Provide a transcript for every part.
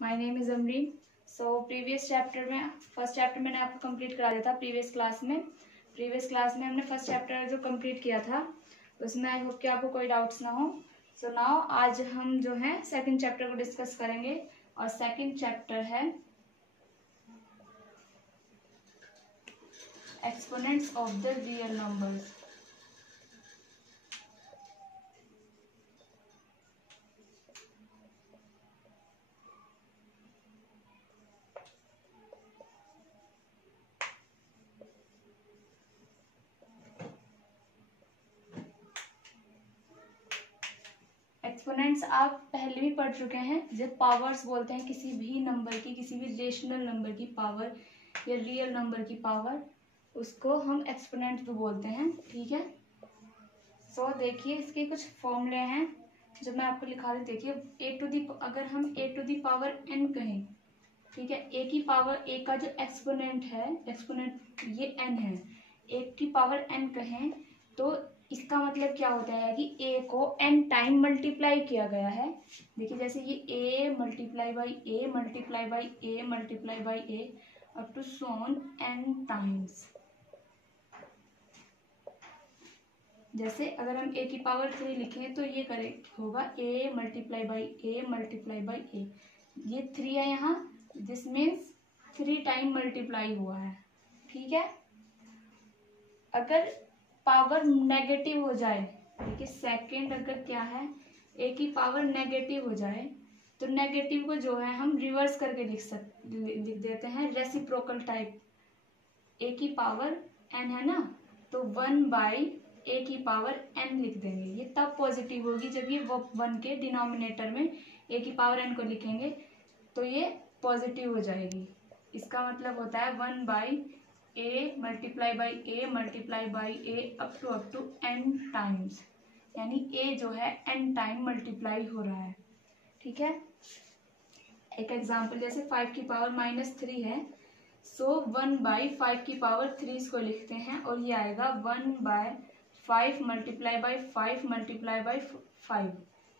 My name is Amreen. So previous chapter में first chapter मैंने आपको कंप्लीट करा दिया था प्रीवियस क्लास में हमने फर्स्ट चैप्टर जो कंप्लीट किया था उसमें आई होप कि आपको कोई डाउट्स ना हो। सो नाउ आज हम जो है सेकंड चैप्टर को डिस्कस करेंगे और सेकंड चैप्टर है exponents of the real numbers. Exponents आप पहले भी पढ़ चुके हैं। जब पावर्स बोलते हैं किसी भी नंबर की, किसी भी रेशनल नंबर की पावर या रियल नंबर की पावर, उसको हम एक्सपोनेंट भी बोलते हैं। ठीक है। सो देखिए इसके कुछ फॉर्मूले हैं जो मैं आपको लिखा दी। देखिए अगर हम ए टू दी पावर एन कहें, ठीक है, ए की पावर ए का जो एक्सपोनेंट है, एक्सपोनेंट ये एन है, ए की पावर एन कहें तो इसका मतलब क्या होता है कि ए को एन टाइम मल्टीप्लाई किया गया है। देखिए जैसे ये a multiply by a multiply by a multiply by a up to सोन एन टाइम्स। जैसे अगर हम ए की पावर 3 लिखें तो ये करे होगा a multiply by a multiply by a. ये 3 है यहाँ, दिस मीन्स 3 टाइम मल्टीप्लाई हुआ है। ठीक है। अगर पावर नेगेटिव हो जाए, देखिए सेकंड अगर क्या है, ए की पावर नेगेटिव हो जाए तो नेगेटिव को जो है हम रिवर्स करके लिख देते हैं रेसिप्रोकल टाइप। ए की पावर एन है ना, तो 1 बाई ए की पावर एन लिख देंगे। ये तब पॉजिटिव होगी जब ये 1 के डिनोमिनेटर में ए की पावर एन को लिखेंगे तो ये पॉजिटिव हो जाएगी। इसका मतलब होता है 1 by a multiply by a multiply by a up to n times, यानी ए जो है एन टाइम मल्टीप्लाई हो रहा है। ठीक है। एक एग्जांपल जैसे 5 की पावर -3 है, सो 1 बाई 5 की पावर 3 इसको लिखते हैं और ये आएगा 1 by 5 multiply by 5 multiply by 5।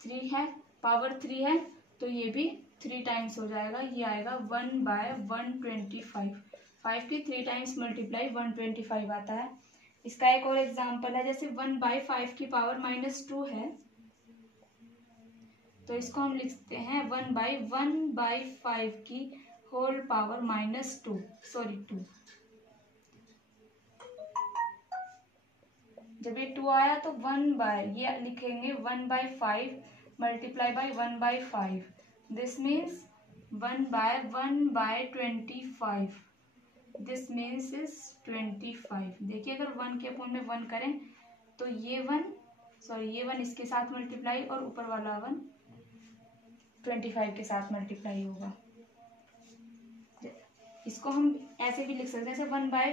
3 है, पावर 3 है तो ये भी 3 टाइम्स हो जाएगा। ये आएगा 1 बाय 125। 5 की 3 टाइम्स मल्टीप्लाई 125 आता है। इसका एक और एग्जांपल है, जैसे 1 बाई 5 की पावर -2 है तो इसको हम लिखते हैं 1 बाई 5 की होल पावर -2 2। जब ये 2 आया तो 1 बाय, ये लिखेंगे 1 by 5 multiply by 1 by 5। This means 1 by 25। This means is 25। देखिए अगर 1 के अपोन में 1 करें तो ये 1 इसके साथ मल्टीप्लाई और ऊपर वाला 1 25 के साथ मल्टीप्लाई होगा। इसको हम ऐसे भी लिख सकते हैं, जैसे 1 बाय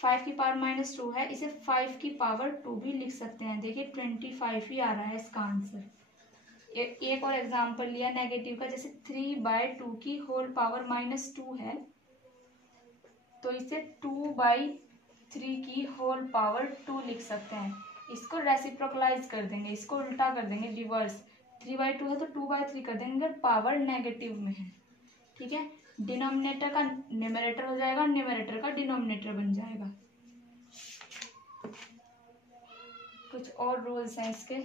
5 की पावर -2 है, इसे 5 की पावर 2 भी लिख सकते हैं। देखिए 25 ही आ रहा है इसका आंसर। एक और एग्जांपल लिया नेगेटिव का, जैसे 3 बाय 2 की होल पावर -2 है तो इसे 2 बाई 3 की होल पावर 2 लिख सकते हैं। इसको रेसिप्रोकलाइज कर देंगे, इसको उल्टा कर देंगे, रिवर्स। 3 बाई 2 है तो 2 बाई 3 कर देंगे अगर पावर नेगेटिव में है। ठीक है। डिनोमिनेटर का न्यूमरेटर हो जाएगा, न्यूमरेटर का डिनोमिनेटर बन जाएगा। कुछ और रूल्स हैं इसके।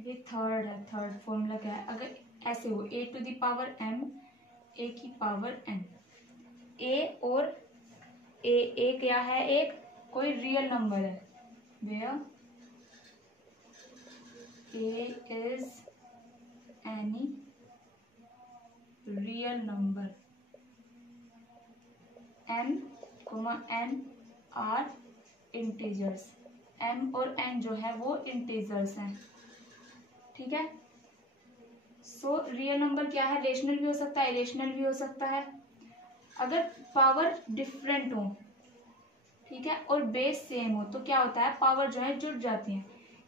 ये थर्ड फॉर्मूला क्या है, अगर ऐसे हो ए टू द पावर m ए की पावर n, ए और ए क्या है, एक कोई रियल नंबर है, where a is any real number, m, n are integers. m और n जो है वो इंटीजर्स हैं। ठीक है। सो रियल नंबर क्या है, रेशनल भी हो सकता है, इरेशनल भी हो सकता है। अगर पावर डिफरेंट हो, ठीक है, और बेस सेम हो तो क्या होता है, पावर जो है जुड़ जाती है।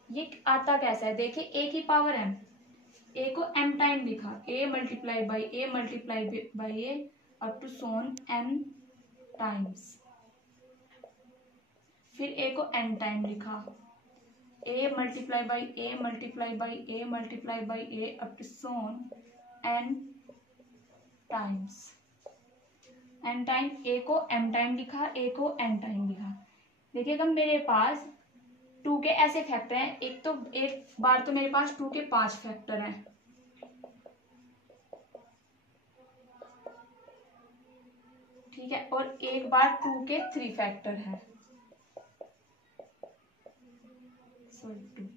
ये आता कैसा है, देखिए ए की पावर m, ए को m टाइम लिखा, a multiply by a multiply by a up to सोन m टाइम्स, फिर a को n टाइम लिखा, a multiply by a multiply by a multiply by a up to सोन n times, n time, a को m time लिखा, a को n time लिखा। देखिएगा मेरे पास 2 के ऐसे फैक्टर हैं, एक बार तो मेरे पास 2 के 5 फैक्टर हैं, ठीक है, और एक बार 2 के 3 फैक्टर हैं, सॉरी 2।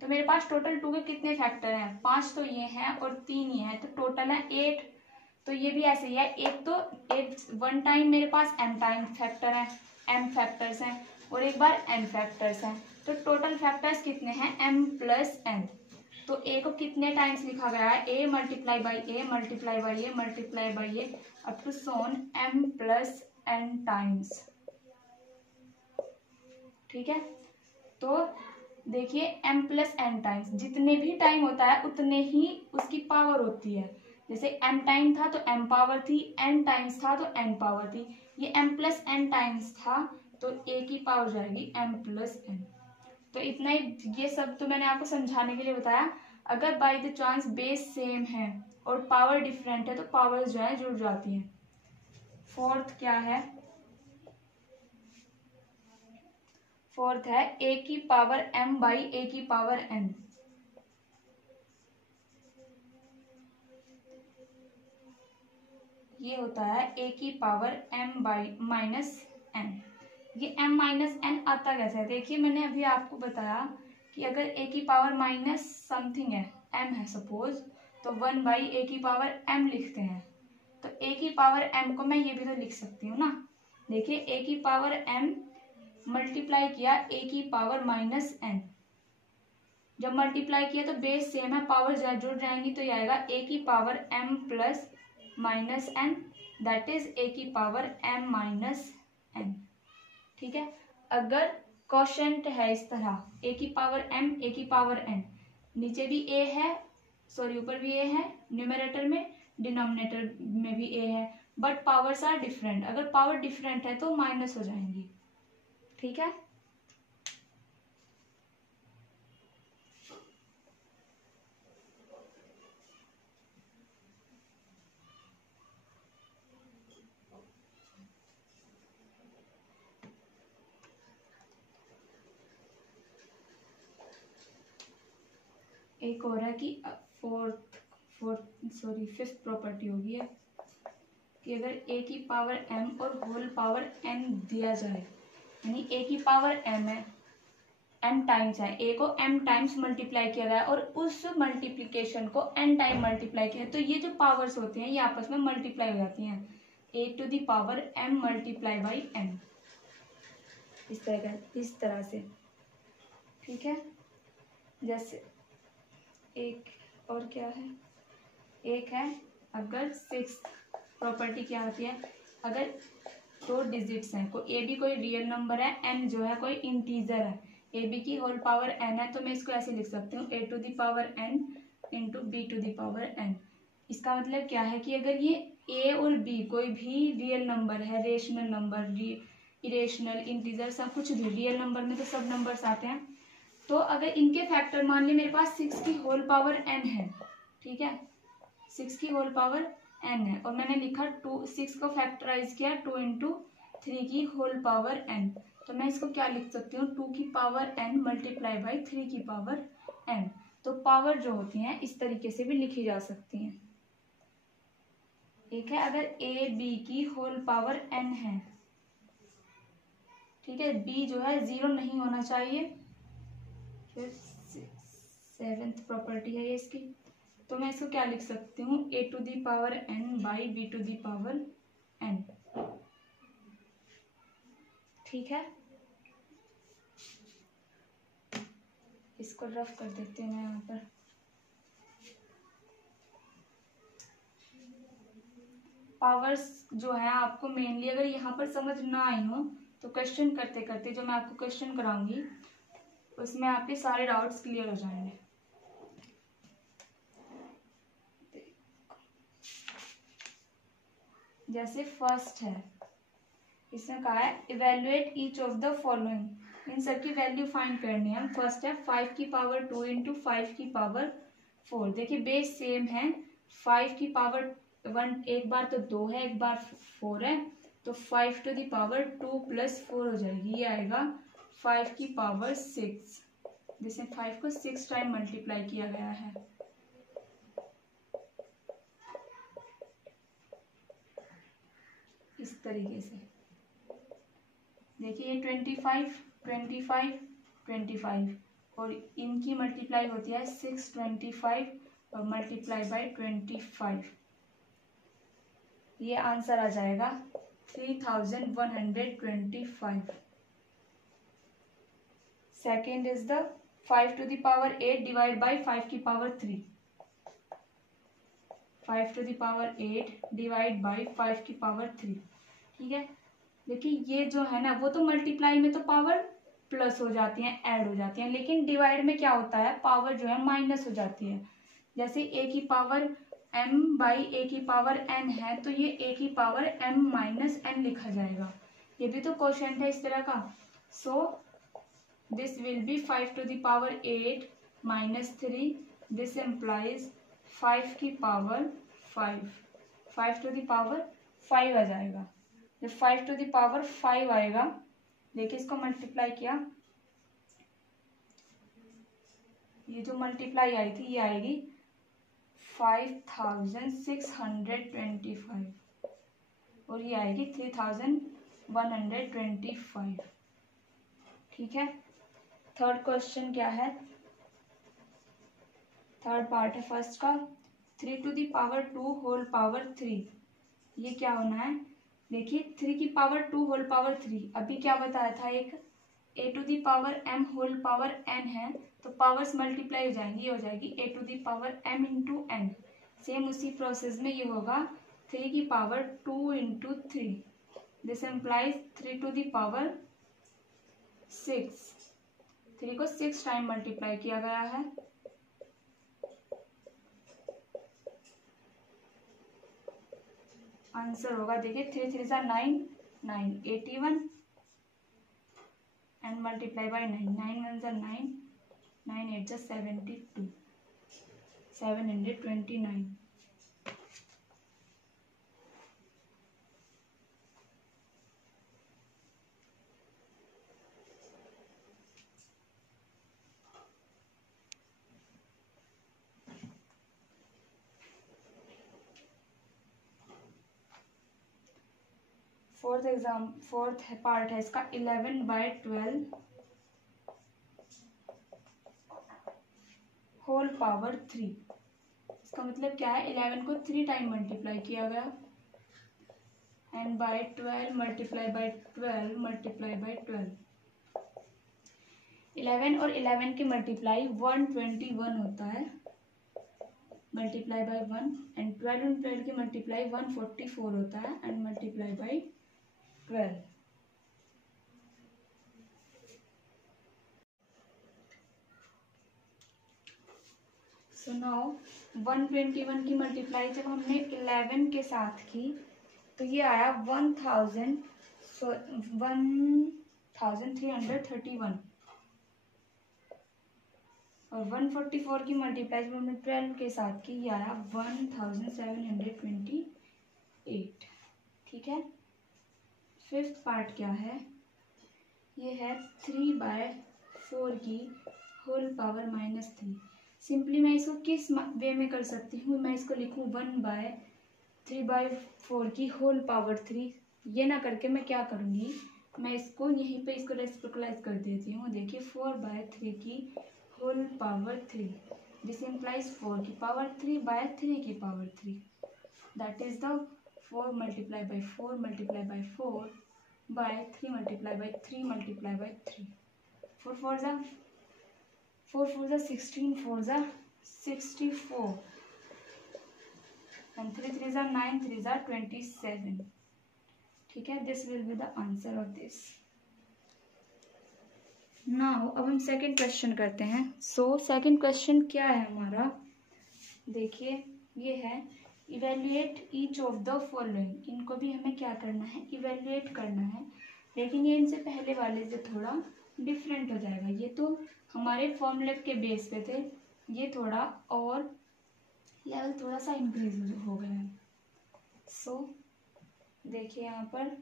तो मेरे पास टोटल 2 के कितने फैक्टर हैं, 5 तो ये हैं और 3 ये हैं, तो टोटल है 8। तो ये भी ऐसे ही है, एक 1 टाइम मेरे पास m टाइम फैक्टर है, m फैक्टर्स हैं, और एक बार n फैक्टर्स हैं। तो टोटल फैक्टर्स कितने हैं, m प्लस n। तो a को कितने टाइम्स लिखा गया है, a multiply by a multiply by a multiply by a up to सोन m प्लस n टाइम्स, ठीक है। तो देखिए m प्लस n टाइम्स, जितने भी टाइम होता है उतने ही उसकी पावर होती है। जैसे m टाइम था तो m पावर थी, n टाइम्स था तो n पावर थी, ये m प्लस n टाइम्स था तो a की पावर जाएगी m प्लस n। तो इतना ही, ये सब तो मैंने आपको समझाने के लिए बताया। अगर by the chance base same है और पावर डिफरेंट है तो पावर जो है जुड़ जाती है। फोर्थ क्या है, फोर्थ है a की पावर m बाई a की पावर n। ये होता है a की power m by minus n। ये m माइनस n आता कैसे है, देखिए मैंने अभी आपको बताया कि अगर a की पावर माइनस समथिंग है, m है सपोज, तो 1 बाई a की पावर m लिखते हैं। तो a की पावर m को मैं ये भी तो लिख सकती हूँ ना। देखिए a की पावर m मल्टीप्लाई किया a की पावर माइनस n, जब मल्टीप्लाई किया तो बेस सेम है, पावर जुड़ जाएंगी, तो ये आएगा a की power m plus minus n, that is a की पावर m माइनस n, ठीक है। अगर क्वोशंट है इस तरह, a की पावर m a की पावर n, नीचे भी a है, सॉरी ऊपर भी a है न्यूमरेटर में, डिनोमिनेटर में भी a है, बट पावर्स आर डिफरेंट। अगर पावर डिफरेंट है तो माइनस हो जाएंगी, ठीक है। एक और है कि फिफ्थ प्रॉपर्टी होगी है कि अगर a की पावर m और होल पावर n दिया जाए, यानी a की पावर m है, m टाइम्स है, a को m टाइम्स मल्टीप्लाई किया गया और उस मल्टीप्लीकेशन को n टाइम मल्टीप्लाई किया, तो ये जो पावर्स होती हैं ये आपस में मल्टीप्लाई हो जाती हैं, a to the power m multiply by n, इस तरह से, ठीक है। जैसे एक और क्या है, एक है अगर 6 प्रॉपर्टी क्या होती है, अगर 2 डिजिट्स हैं, ए बी कोई रियल नंबर है, एन जो है कोई इंटीजर है, ए बी की होल पावर एन है, तो मैं इसको ऐसे लिख सकती हूँ A to the power N into B to the power N. इसका मतलब क्या है कि अगर ये ए और बी कोई भी रियल नंबर है, रेशनल नंबर, इरेशनल, इंटीजर, सब कुछ भी, रियल नंबर में तो सब नंबर्स आते हैं, तो अगर इनके फैक्टर मान ली मेरे पास 6 की होल पावर n है, ठीक है, 6 की होल पावर n है, और मैंने लिखा 6 को फैक्टराइज किया 2 इंटू 3 की होल पावर n, तो मैं इसको क्या लिख सकती हूँ, 2 की पावर n मल्टीप्लाई बाई 3 की पावर n। तो पावर जो होती हैं इस तरीके से भी लिखी जा सकती हैं। एक है अगर a b की होल पावर n है, ठीक है, b जो है 0 नहीं होना चाहिए, फिर 7th प्रॉपर्टी है ये इसकी, तो मैं इसको क्या लिख सकती हूँ, a to the power n by b to the power n, ठीक है। इसको रफ कर देते हैं यहाँ पर। पावर्स जो है आपको मेनली अगर यहाँ पर समझ ना आई हो तो क्वेश्चन करते करते जो मैं आपको क्वेश्चन कराऊंगी उसमें आपके सारे डाउट्स क्लियर हो जाएंगे। जैसे फर्स्ट है, इसमें कहा है evaluate each of the following, इन सब की वैल्यू फाइंड करनी है। फर्स्ट है 5 की पावर 2 इंटू 5 की पावर 4। देखिए बेस सेम है, 5 की पावर 1 एक बार तो 2 है, एक बार 4 है, तो 5 टू द पावर 2 प्लस 4 हो जाएगी, ये आएगा 5 की पावर 6, जिसमें 5 को 6 टाइम मल्टीप्लाई किया गया है। इस तरीके से देखिए ये 25 25 25 और इनकी मल्टीप्लाई होती है 6 25 और मल्टीप्लाई बाय 25, ये आंसर आ जाएगा 3125। Second is the 5 to the power 8 divide by 5 की power 3, 5 to the power 8 divide by 5 की पावर 3। ठीक है, देखिए ये जो है ना वो तो मल्टीप्लाई में तो पावर प्लस हो जाती हैं, ऐड हो जाती हैं, लेकिन डिवाइड में क्या होता है, पावर जो है माइनस हो जाती है। जैसे a की पावर m बाई a की पावर n है, तो ये a की पावर m माइनस n लिखा जाएगा, ये भी तो क्वोशिएंट है इस तरह का। So this will be 5 to the power 8 minus 3, this implies 5 की पावर 5, 5 टू द पावर 5 आ जाएगा। जब 5 टू द पावर 5 आएगा, देखिए इसको मल्टीप्लाई किया, ये जो मल्टीप्लाई आई थी ये आएगी 5625 और ये आएगी 3125। ठीक है, थर्ड क्वेश्चन क्या है, थर्ड पार्ट है फर्स्ट का, 3 to the power 2 whole power 3, ये क्या होना है। देखिए 3 की पावर 2 होल पावर 3, अभी क्या बताया था, एक a to the power m whole power n है, तो पावर्स मल्टीप्लाई हो जाएंगी, ये हो जाएगी a to the power m into n। Same उसी प्रोसेस में ये होगा 3 की power 2 into 3, this implies 3 to the power 6, 3 को 6 टाइम मल्टीप्लाई किया गया है। आंसर होगा देखिए 3 3 ज़ा 9 9 81 एंड मल्टीप्लाई बाय 9, 9 1 ज़ा 9 9 8 ज़ा 72 729। फोर्थ पार्ट है इसका 11/12 होल पावर 3। इसका मतलब क्या है, 11 को 3 टाइम मल्टीप्लाई किया गया and by 12 multiply by 12 multiply by 12। 11 और 11 के मल्टीप्लाई 121 होता है, मल्टीप्लाई बाय 1 एंड 12 और 12 की मल्टीप्लाई 144 होता है and multiply by 12। So now 121 की मल्टीप्लाई जब हमने 11 के साथ की तो ये आया 1331 और 144 की मल्टीप्लाई जब हमने 12 के साथ की ये आया 1728। ठीक है, फिफ्थ पार्ट क्या है, ये है 3/4 की होल पावर -3। सिंपली मैं इसको किस वे में कर सकती हूँ, मैं इसको लिखूँ 1/3/4 की होल पावर 3। ये ना करके मैं क्या करूँगी, मैं इसको यहीं पे इसको रेसिप्रोकलाइज कर देती हूँ। देखिए 4/3 की होल पावर 3, दिस इम्प्लाइज 4 की पावर 3/3 की power 3, that is the 4 multiply by 4 multiply by 4 by 3 multiply by 3 multiply by 3। 4 4 ज़ा 16, 4 ज़ा 64 एंड 3 3 ज़ा 9, 3 ज़ा 27। ठीक है, this will be the answer of this. Now अब हम सेकंड क्वेश्चन करते हैं। सो सेकंड क्वेश्चन क्या है हमारा, देखिए ये है evaluate each of the following, इनको भी हमें क्या करना है, इवेल्युएट करना है। लेकिन ये इनसे पहले वाले से थोड़ा डिफरेंट हो जाएगा। ये तो हमारे फॉर्मूले के बेस पे थे, ये थोड़ा और लेवल थोड़ा सा इंक्रीज हो गया है। सो देखिए यहाँ पर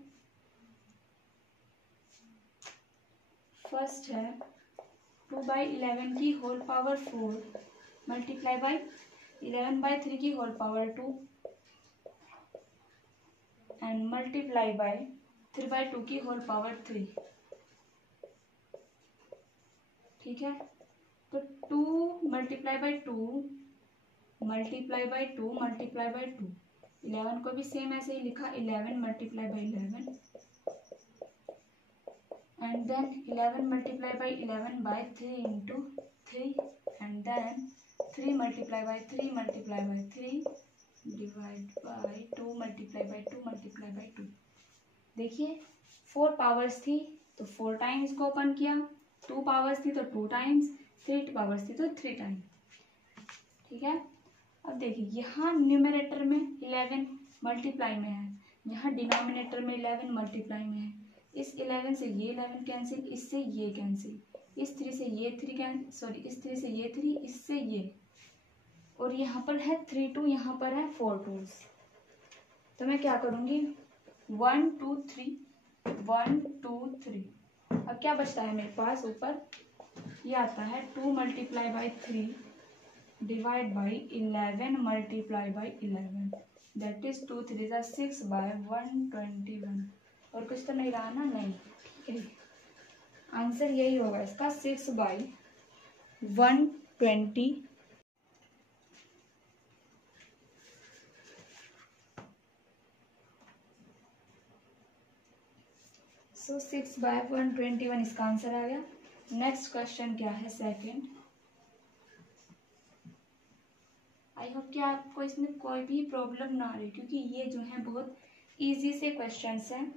फर्स्ट है 2/11 की होल पावर 4 मल्टीप्लाई बाई 11/3 की whole power 2 and multiply by 3/2 की होल पावर 3। ठीक है, तो 2 multiply by 2 multiply by 2 multiply by 2, 11 को भी सेम ऐसे ही लिखा 11 multiply by 11 and then 11 multiply by 11 by 3 into 3 and then 3 multiply by 3 multiply by 3 divide by 2 multiply by 2 multiply by 2। देखिए 4 पावर्स थी तो 4 टाइम्स को ओपन किया, 2 पावर्स थी तो 2 टाइम्स, 3 पावर्स थी तो 3 टाइम्स। ठीक है, अब देखिए यहाँ न्यूमरेटर में 11 मल्टीप्लाई में है, यहाँ डिनोमिनेटर में 11 मल्टीप्लाई में है। इस 11 से ये 11 कैंसिल, इससे ये कैंसिल, इस 3 से ये 3 कैंसिल, सॉरी इस 3 से ये 3, इससे ये, और यहाँ पर है 3 2, यहाँ पर है 4 2s। तो मैं क्या करूँगी 1 2 3 1 2 3। अब क्या बचता है मेरे पास ऊपर, ये आता है 2 multiply by 3 divide by 11 multiply by 11, that is 2 3 6 by 121। और कुछ तो नहीं रहा ना, नहीं, आंसर यही होगा इसका 6 बाई 120। सो 6 बाय 121 इसका आंसर आ गया। नेक्स्ट क्वेश्चन क्या है, सेकंड। आई होप कि आपको इसमें कोई भी प्रॉब्लम ना आ रही, क्योंकि ये जो है बहुत इजी से क्वेश्चंस हैं।